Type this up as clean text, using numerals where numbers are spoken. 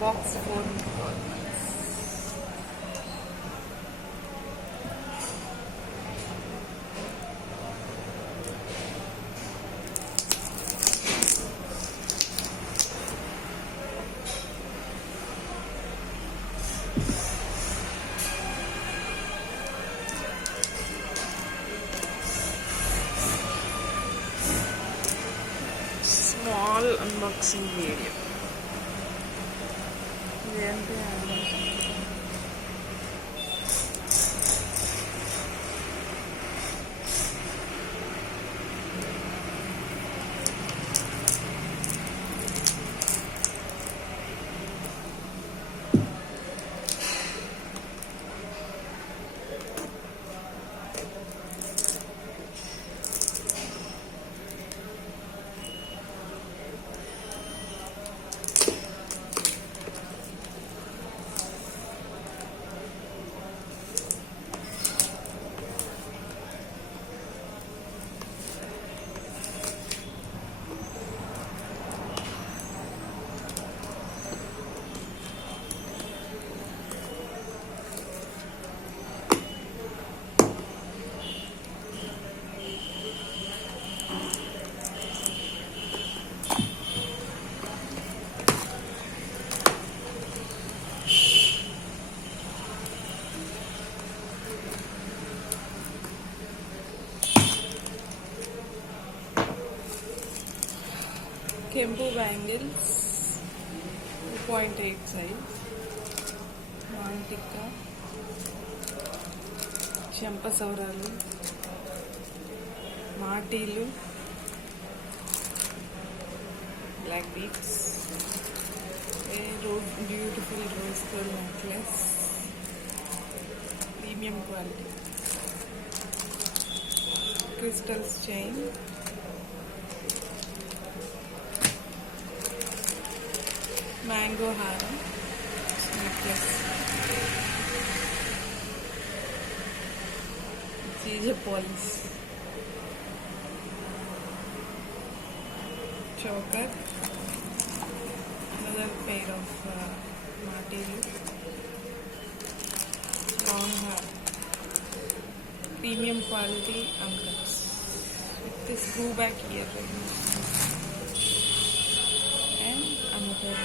box 4 small unboxing video. ఇదేంటి Kempu bangles 2.8 size, Mantika, Champasavralu, Martilu, black beads, a beautiful rose gold necklace, premium quality, crystals chain, mango haram necklace, Caesar polish, choker, another pair of martillu, long hair, premium quality uncuts with this screw back earring and another